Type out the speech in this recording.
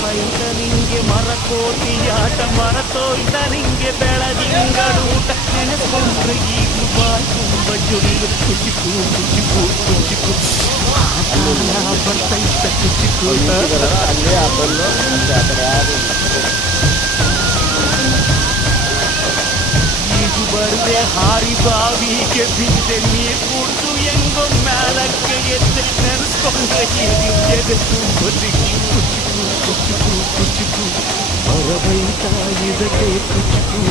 ಬೈತ ನಿಂಗೆ ಮರಕೋತಿಯಾಟ ಮರತೋಯ್ತ ನಿಂಗೆ ಬೆಳದಿಂಗಳೂಟ ನೆನೆಸ್ಕೊಂಡ್ರೆ ಈಗ ಬಾಯ್ ತುಂಬ ಜೊಲ್ಲು ಕುಚಿಕು ಕುಚಿಕು ಕುಚಿಕು ಬರ್ತೈತ ಕುಚಿಕು ಅಲ್ಲೇ ಆಪಲ್ಲು ಅಷ್ಟೇ ಆ ಕಡೆ ಯಾರು ಈಗು ಬರ್ದೆ ಹಾರಿ ಬಾವಿಗೆ ಬಿದ್ದೆ ನೀರು ಕುಡ್ದು ಹೆಂಗೋ ಮ್ಯಾಲಕ್ಕೆ ಎದ್ದೆ ನೆನೆಸ್ಕೊಂಡ್ರೆ ಈಗ ಎದೆ ತುಂಬ ದಿಕ್ಕಿ ಕುಚಿಕು ಕುಚಿಕು ಕುಚಿಕು ಬರಬೈತ ಇದಕ್ಕೆ ಕುಚಿಕು